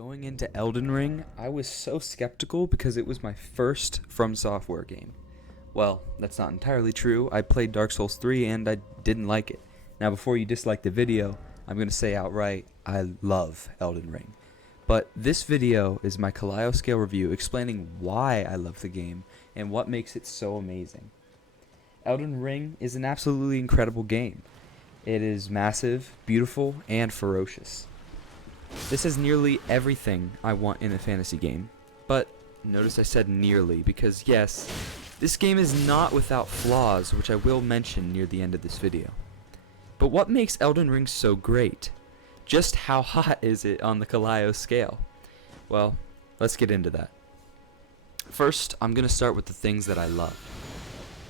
Going into Elden Ring, I was so skeptical because it was my first From Software game. Well, that's not entirely true. I played Dark Souls 3 and I didn't like it. Now, before you dislike the video, I'm going to say outright, I love Elden Ring. But this video is my Kalayo scale review explaining why I love the game and what makes it so amazing. Elden Ring is an absolutely incredible game. It is massive, beautiful, and ferocious. This has nearly everything I want in a fantasy game, but notice I said nearly because yes, this game is not without flaws, which I will mention near the end of this video. But what makes Elden Ring so great? Just how hot is it on the Kalayo scale? Well, let's get into that. First, I'm going to start with the things that I love.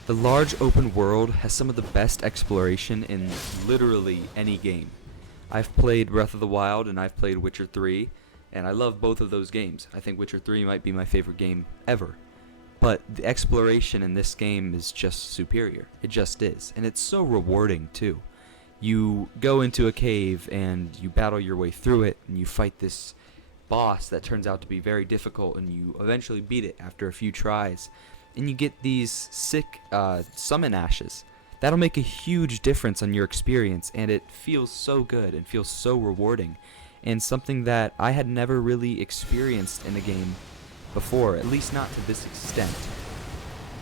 The large open world has some of the best exploration in literally any game. I've played Breath of the Wild and I've played Witcher 3, and I love both of those games. I think Witcher 3 might be my favorite game ever. But the exploration in this game is just superior. It just is. And it's so rewarding too. You go into a cave and you battle your way through it and you fight this boss that turns out to be very difficult and you eventually beat it after a few tries. And you get these sick summon ashes. That'll make a huge difference on your experience, and it feels so good and feels so rewarding, and something that I had never really experienced in a game before, at least not to this extent.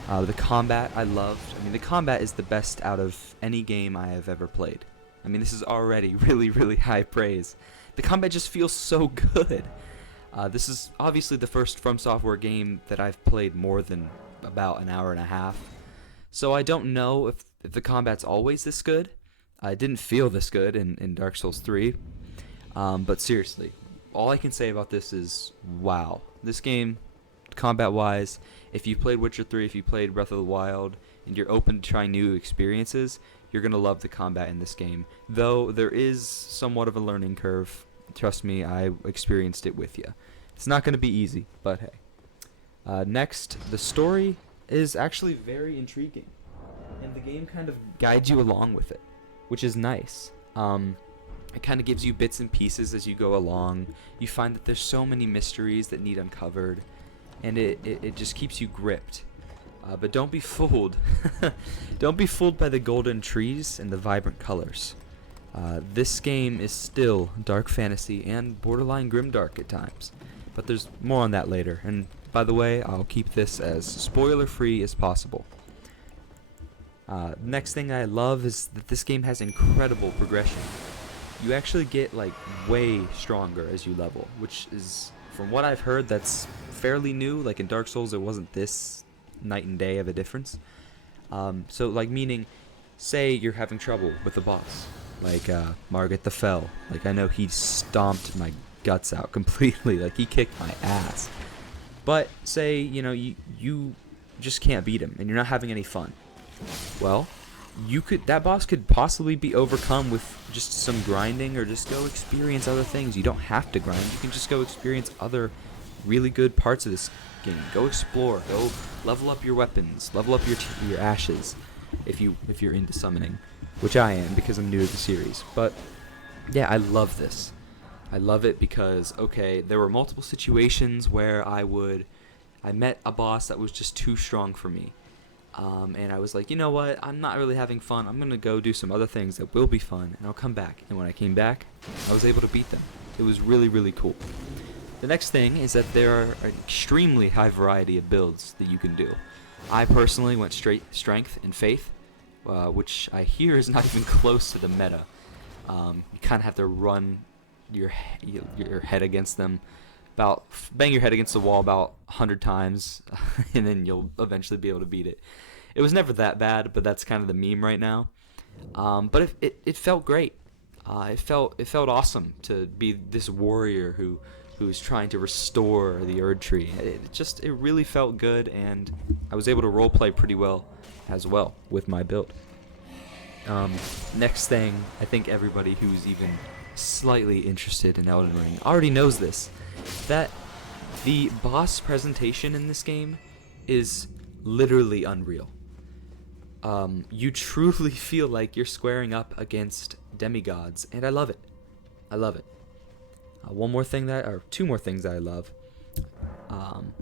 The combat I loved. I mean, the combat is the best out of any game I have ever played. I mean, this is already really, really high praise. The combat just feels so good. This is obviously the first From Software game that I've played more than about an hour and a half. So I don't know if the combat's always this good. It didn't feel this good in Dark Souls 3. But seriously, all I can say about this is, wow. This game, combat-wise, if you played Witcher 3, if you played Breath of the Wild, and you're open to trying new experiences, you're going to love the combat in this game. Though there is somewhat of a learning curve. Trust me, I experienced it with you. It's not going to be easy, but hey. Next, the story is actually very intriguing, and the game kind of guides you along with it, which is nice. It kind of gives you bits and pieces as you go along. You find that there's so many mysteries that need uncovered, and it just keeps you gripped. But don't be fooled. Don't be fooled by the golden trees and the vibrant colors. This game is still dark fantasy and borderline grimdark at times, but there's more on that later. And by the way, I'll keep this as spoiler-free as possible. Next thing I love is that this game has incredible progression. You actually get like way stronger as you level, which is, from what I've heard, that's fairly new. Like in Dark Souls, it wasn't this night and day of a difference. So like meaning, say you're having trouble with a boss, like Margit the Fell. Like I know he stomped my guts out completely. Like he kicked my ass. But say, you know, you just can't beat him and you're not having any fun. Well, that boss could possibly be overcome with just some grinding or just go experience other things. You don't have to grind. You can just go experience other really good parts of this game. Go explore. Go level up your weapons. Level up your ashes if you're into summoning, which I am because I'm new to the series. But yeah, I love this. I love it because, okay, there were multiple situations where I met a boss that was just too strong for me. And I was like, you know what, I'm not really having fun. I'm going to go do some other things that will be fun, and I'll come back. And when I came back, I was able to beat them. It was really, really cool. The next thing is that there are an extremely high variety of builds that you can do. I personally went straight strength and faith, which I hear is not even close to the meta. You kind of have to run your head against them, bang your head against the wall about 100 times, and then you'll eventually be able to beat it. It was never that bad, but that's kind of the meme right now. But it felt great. It felt awesome to be this warrior who's trying to restore the Erd Tree. It really felt good, and I was able to roleplay pretty well as well with my build. Next thing, I think everybody who's even slightly interested in Elden Ring already knows this, that the boss presentation in this game is literally unreal. You truly feel like you're squaring up against demigods, and I love it. I love it. One more thing or two more things that I love.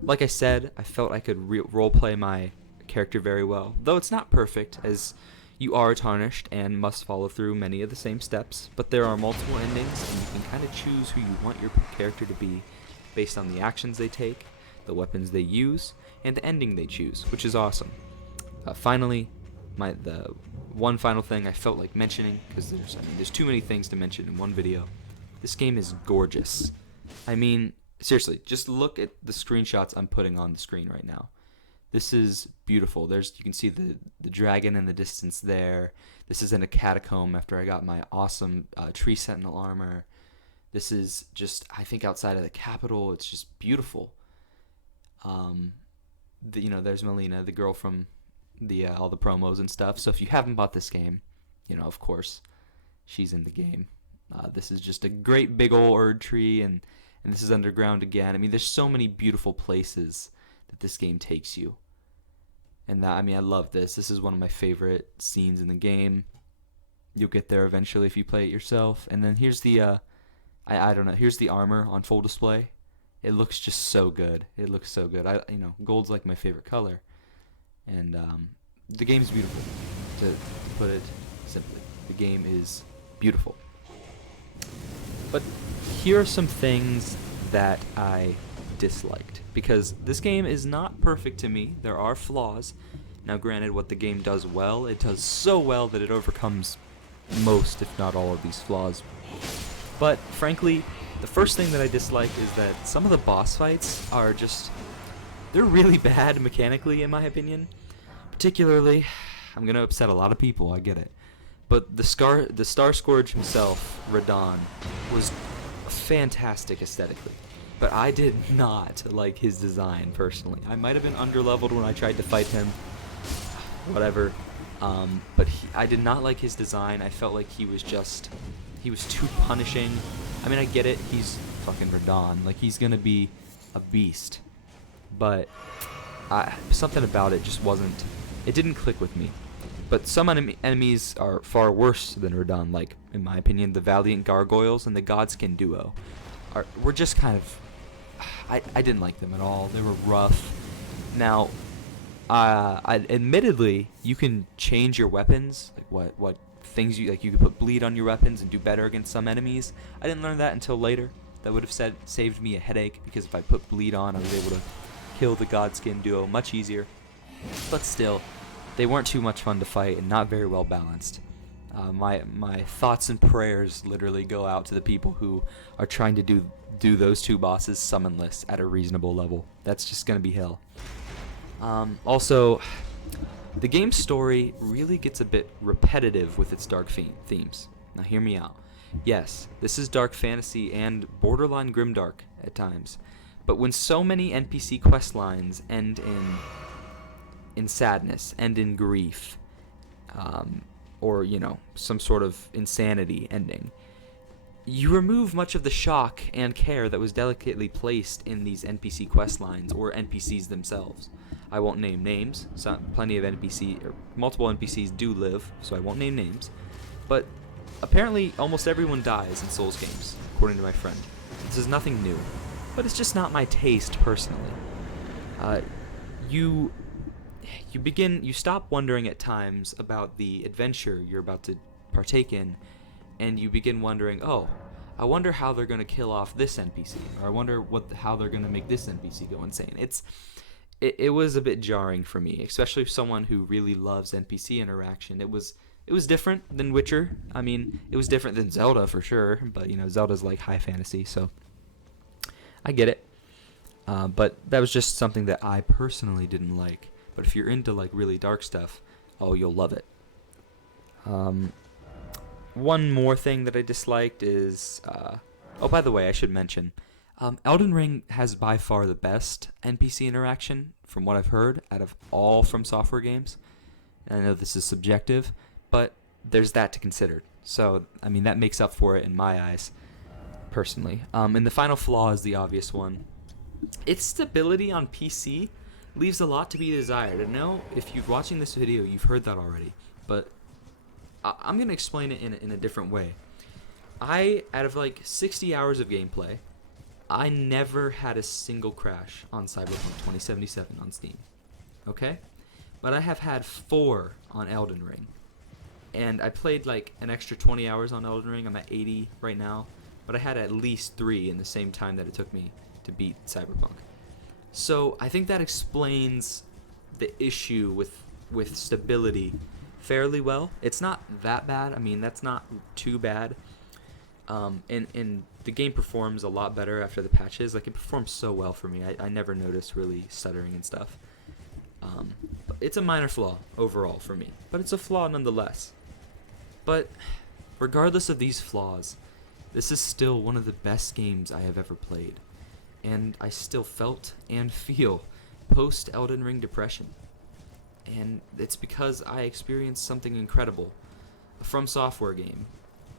Like I said, I felt I could roleplay my character very well, though it's not perfect, as you are tarnished and must follow through many of the same steps, but there are multiple endings, and you can kind of choose who you want your character to be based on the actions they take, the weapons they use, and the ending they choose, which is awesome. Finally, the one final thing I felt like mentioning, because there's too many things to mention in one video. This game is gorgeous. I mean, seriously, just look at the screenshots I'm putting on the screen right now. This is beautiful. You can see the dragon in the distance there. This is in a catacomb after I got my awesome tree sentinel armor. This is just, I think, outside of the capital. It's just beautiful. There's Melina, the girl from all the promos and stuff. So if you haven't bought this game, of course, she's in the game. This is just a great big old Erd tree, and this is underground again. I mean, there's so many beautiful places that this game takes you. And I love this. This is one of my favorite scenes in the game. You'll get there eventually if you play it yourself. And then here's the, here's the armor on full display. It looks just so good. It looks so good. Gold's like my favorite color. And the game's beautiful, to put it simply. The game is beautiful. But here are some things that I disliked, because this game is not perfect to me. There are flaws. Now granted, what the game does well, it does so well that it overcomes most, if not all, of these flaws. But frankly, the first thing that I dislike is that some of the boss fights are they're really bad mechanically, in my opinion. Particularly, I'm gonna upset a lot of people, I get it, but the Star Scourge himself, Radon, was fantastic aesthetically. But I did not like his design, personally. I might have been underleveled when I tried to fight him, whatever, but I did not like his design. I felt like he was too punishing. I mean, I get it, he's fucking Radon, like, he's gonna be a beast, but something about it just it didn't click with me. But some enemies are far worse than Radon, like, in my opinion, the Valiant Gargoyles and the Godskin duo were just kind of, I didn't like them at all. They were rough. Now, admittedly, you can change your weapons, like what things you can put bleed on your weapons and do better against some enemies. I didn't learn that until later. That would have saved me a headache, because if I put bleed on, I was able to kill the Godskin duo much easier. But still, they weren't too much fun to fight and not very well balanced. My thoughts and prayers literally go out to the people who are trying to do those two bosses summonless at a reasonable level. That's just gonna be hell. Also, the game's story really gets a bit repetitive with its dark themes. Now hear me out. Yes, this is dark fantasy and borderline grimdark at times, but when so many NPC quest lines end in sadness, end in grief, or some sort of insanity ending, you remove much of the shock and care that was delicately placed in these NPC quest lines or NPCs themselves. I won't name names. Plenty of multiple NPCs do live, so I won't name names. But apparently, almost everyone dies in Souls games, according to my friend. This is nothing new, but it's just not my taste personally. You stop wondering at times about the adventure you're about to partake in, and you begin wondering, oh, I wonder how they're going to kill off this NPC, or I wonder how they're going to make this NPC go insane. It was a bit jarring for me, especially someone who really loves NPC interaction. It was different than Witcher. I mean, it was different than Zelda for sure, but Zelda's like high fantasy, so I get it. But that was just something that I personally didn't like. But if you're into like really dark stuff, oh, you'll love it. One more thing that I disliked is, oh, by the way, I should mention, Elden Ring has by far the best NPC interaction, from what I've heard, out of all From Software games. And I know this is subjective, but there's that to consider. So, I mean, that makes up for it in my eyes, personally. And the final flaw is the obvious one. Its stability on PC leaves a lot to be desired. I know if you're watching this video, you've heard that already, but I'm going to explain it in a different way. out of like 60 hours of gameplay, I never had a single crash on Cyberpunk 2077 on Steam. Okay? But I have had 4 on Elden Ring. And I played like an extra 20 hours on Elden Ring. I'm at 80 right now. But I had at least 3 in the same time that it took me to beat Cyberpunk. So I think that explains the issue with stability fairly well. It's not that bad. I mean, that's not too bad. And the game performs a lot better after the patches. Like, it performs so well for me. I never noticed really stuttering and stuff. It's a minor flaw overall for me, but it's a flaw nonetheless. But regardless of these flaws, this is still one of the best games I have ever played. And I still felt and feel post Elden Ring depression. And it's because I experienced something incredible. A From Software game,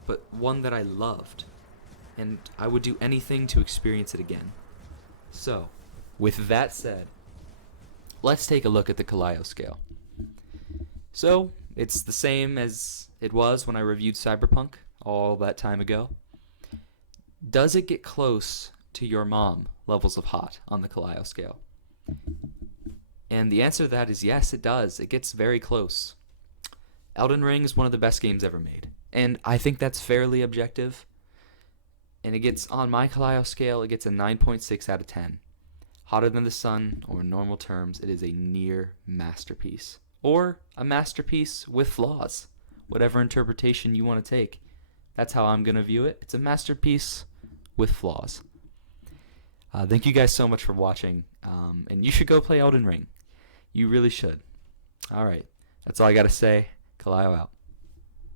but one that I loved. And I would do anything to experience it again. So, with that said, let's take a look at the Kalayo scale. So, it's the same as it was when I reviewed Cyberpunk all that time ago. Does it get close to your mom levels of hot on the Kalayo scale? And the answer to that is yes, it does. It gets very close. Elden Ring is one of the best games ever made. And I think that's fairly objective. And it gets, on my Kalayo scale, it gets a 9.6 out of 10. Hotter than the sun, or in normal terms, it is a near masterpiece. Or a masterpiece with flaws. Whatever interpretation you want to take. That's how I'm going to view it. It's a masterpiece with flaws. Thank you guys so much for watching. And you should go play Elden Ring. You really should. Alright. That's all I got to say. Kalayo out.